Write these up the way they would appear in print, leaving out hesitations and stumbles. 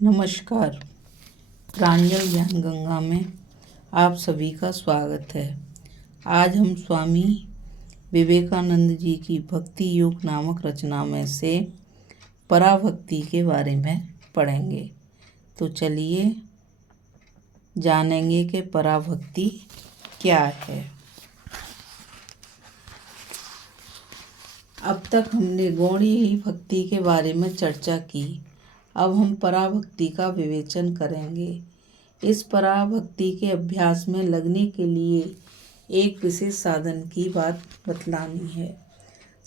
नमस्कार। प्रांजल ज्ञान गंगा में आप सभी का स्वागत है। आज हम स्वामी विवेकानंद जी की भक्ति योग नामक रचना में से पराभक्ति के बारे में पढ़ेंगे। तो चलिए जानेंगे कि पराभक्ति क्या है। अब तक हमने गौणी भक्ति के बारे में चर्चा की। अब हम पराभक्ति का विवेचन करेंगे। इस पराभक्ति के अभ्यास में लगने के लिए एक विशेष साधन की बात बतलानी है।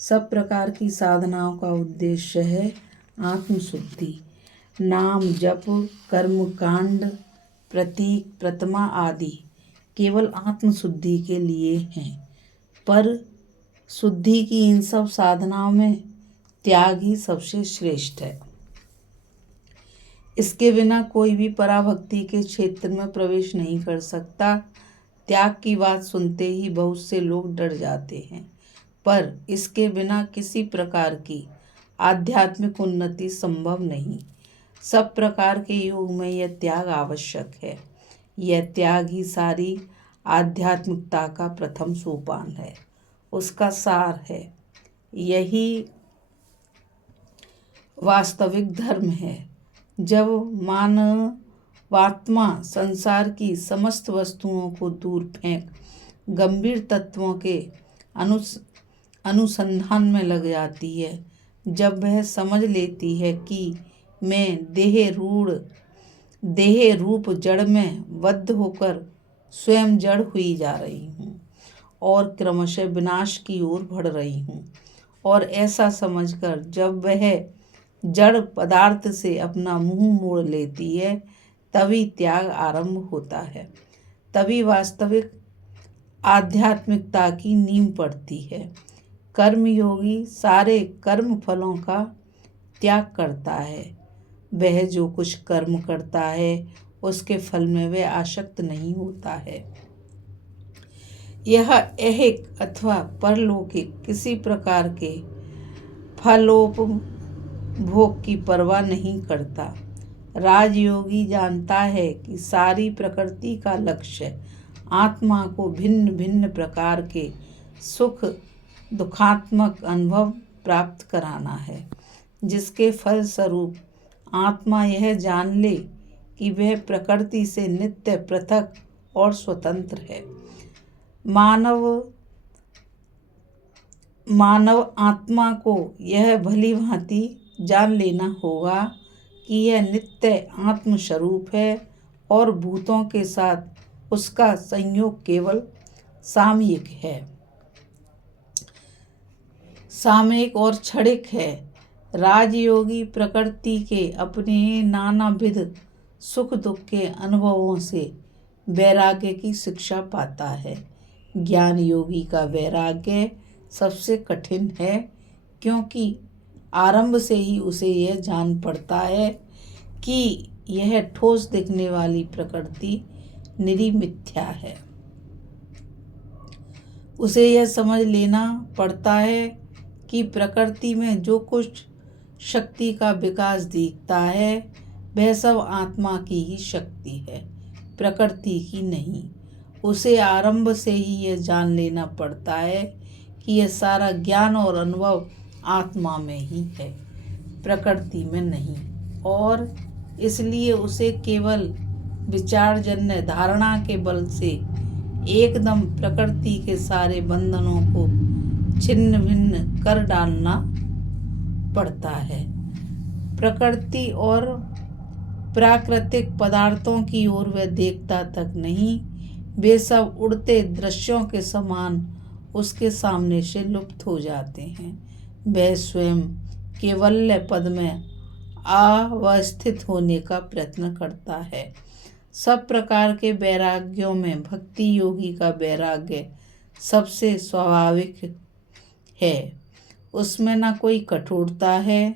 सब प्रकार की साधनाओं का उद्देश्य है आत्मशुद्धि। नाम जप, कर्म कांड, प्रतीक, प्रतिमा आदि केवल आत्मशुद्धि के लिए हैं। पर शुद्धि की इन सब साधनाओं में त्याग ही सबसे श्रेष्ठ है। इसके बिना कोई भी पराभक्ति के क्षेत्र में प्रवेश नहीं कर सकता। त्याग की बात सुनते ही बहुत से लोग डर जाते हैं, पर इसके बिना किसी प्रकार की आध्यात्मिक उन्नति संभव नहीं। सब प्रकार के योग में यह त्याग आवश्यक है। यह त्याग ही सारी आध्यात्मिकता का प्रथम सोपान है, उसका सार है। यही वास्तविक धर्म है। जब मानवात्मा संसार की समस्त वस्तुओं को दूर फेंक गंभीर तत्वों के अनुसंधान में लग जाती है, जब वह समझ लेती है कि मैं देह रूप जड़ में बद्ध होकर स्वयं जड़ हुई जा रही हूँ और क्रमशः विनाश की ओर बढ़ रही हूँ, और ऐसा समझकर जब वह जड़ पदार्थ से अपना मुंह मोड़ लेती है, तभी त्याग आरंभ होता है। तभी वास्तविक आध्यात्मिकता की नींव पड़ती है। कर्मयोगी सारे कर्म फलों का त्याग करता है। वह जो कुछ कर्म करता है उसके फल में वह आसक्त नहीं होता है। यह ऐहिक अथवा परलौकिक किसी प्रकार के फलोपभोग की परवाह नहीं करता। राजयोगी जानता है कि सारी प्रकृति का लक्ष्य आत्मा को भिन्न भिन्न प्रकार के सुख दुखात्मक अनुभव प्राप्त कराना है, जिसके फलस्वरूप आत्मा यह जान ले कि वह प्रकृति से नित्य पृथक और स्वतंत्र है। मानव आत्मा को यह भली भांति जान लेना होगा कि यह नित्य आत्मस्वरूप है और भूतों के साथ उसका संयोग केवल सामयिक और क्षणिक है। राजयोगी प्रकृति के अपने नानाविध सुख दुख के अनुभवों से वैराग्य की शिक्षा पाता है। ज्ञान योगी का वैराग्य सबसे कठिन है, क्योंकि आरंभ से ही उसे यह जान पड़ता है कि यह ठोस दिखने वाली प्रकृति निरी मिथ्या है। उसे यह समझ लेना पड़ता है कि प्रकृति में जो कुछ शक्ति का विकास दिखता है वह सब आत्मा की ही शक्ति है, प्रकृति की नहीं। उसे आरंभ से ही यह जान लेना पड़ता है कि यह सारा ज्ञान और अनुभव आत्मा में ही है, प्रकृति में नहीं, और इसलिए उसे केवल विचारजन्य धारणा के बल से एकदम प्रकृति के सारे बंधनों को छिन्न भिन्न कर डालना पड़ता है। प्रकृति और प्राकृतिक पदार्थों की ओर वह देखता तक नहीं, वे सब उड़ते दृश्यों के समान उसके सामने से लुप्त हो जाते हैं। वह स्वयं कैवल्य पद में अवस्थित होने का प्रयत्न करता है। सब प्रकार के वैराग्यों में भक्ति योगी का वैराग्य सबसे स्वाभाविक है। उसमें न कोई कठोरता है,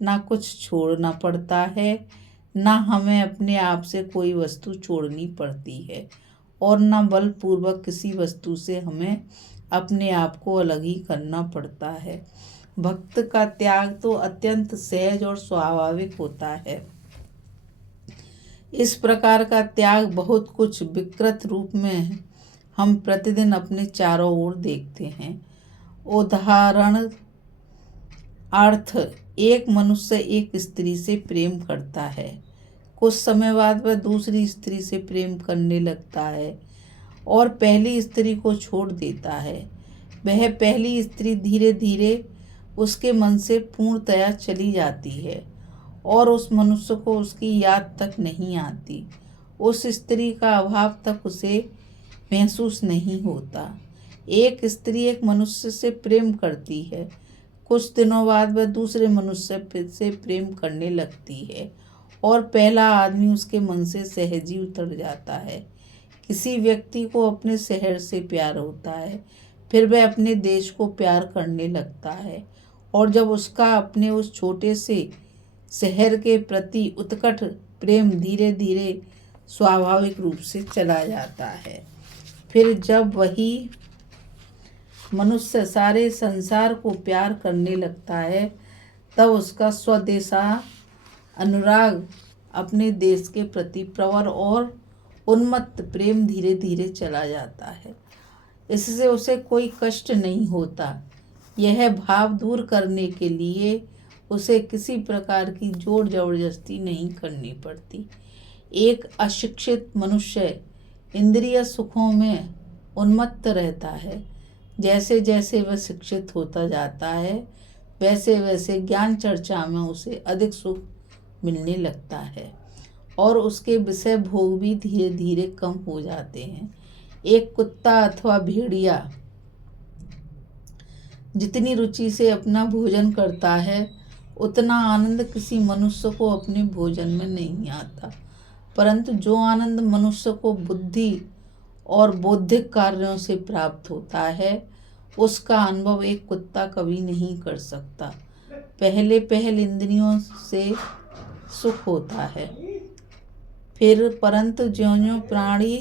न कुछ छोड़ना पड़ता है, न हमें अपने आप से कोई वस्तु छोड़नी पड़ती है, और न बलपूर्वक किसी वस्तु से हमें अपने आप को अलग ही करना पड़ता है। भक्त का त्याग तो अत्यंत सहज और स्वाभाविक होता है। इस प्रकार का त्याग बहुत कुछ विकृत रूप में हम प्रतिदिन अपने चारों ओर देखते हैं। उदाहरण अर्थ, एक मनुष्य एक स्त्री से प्रेम करता है। कुछ समय बाद वह दूसरी स्त्री से प्रेम करने लगता है और पहली स्त्री को छोड़ देता है। वह पहली स्त्री धीरे धीरे उसके मन से पूर्णतया चली जाती है और उस मनुष्य को उसकी याद तक नहीं आती। उस स्त्री का अभाव तक उसे महसूस नहीं होता। एक स्त्री एक मनुष्य से प्रेम करती है। कुछ दिनों बाद वह दूसरे मनुष्य से प्रेम करने लगती है और पहला आदमी उसके मन से सहज ही उतर जाता है। किसी व्यक्ति को अपने शहर से प्यार होता है, फिर वह अपने देश को प्यार करने लगता है और जब उसका अपने उस छोटे से शहर के प्रति उत्कट प्रेम धीरे धीरे स्वाभाविक रूप से चला जाता है, फिर जब वही मनुष्य सारे संसार को प्यार करने लगता है, तब उसका स्वदेशा अनुराग, अपने देश के प्रति प्रवर और उन्मत्त प्रेम धीरे धीरे चला जाता है। इससे उसे कोई कष्ट नहीं होता। यह भाव दूर करने के लिए उसे किसी प्रकार की जोर जबरदस्ती नहीं करनी पड़ती। एक अशिक्षित मनुष्य इंद्रिय सुखों में उन्मत्त रहता है। जैसे जैसे वह शिक्षित होता जाता है, वैसे वैसे ज्ञान चर्चा में उसे अधिक सुख मिलने लगता है और उसके विषय भोग भी धीरे धीरे कम हो जाते हैं। एक कुत्ता अथवा भेड़िया जितनी रुचि से अपना भोजन करता है, उतना आनंद किसी मनुष्य को अपने भोजन में नहीं आता। परंतु जो आनंद मनुष्य को बुद्धि और बौद्धिक कार्यों से प्राप्त होता है, उसका अनुभव एक कुत्ता कभी नहीं कर सकता। पहले इंद्रियों से सुख होता है, फिर परंतु ज्यों ज्यों प्राणी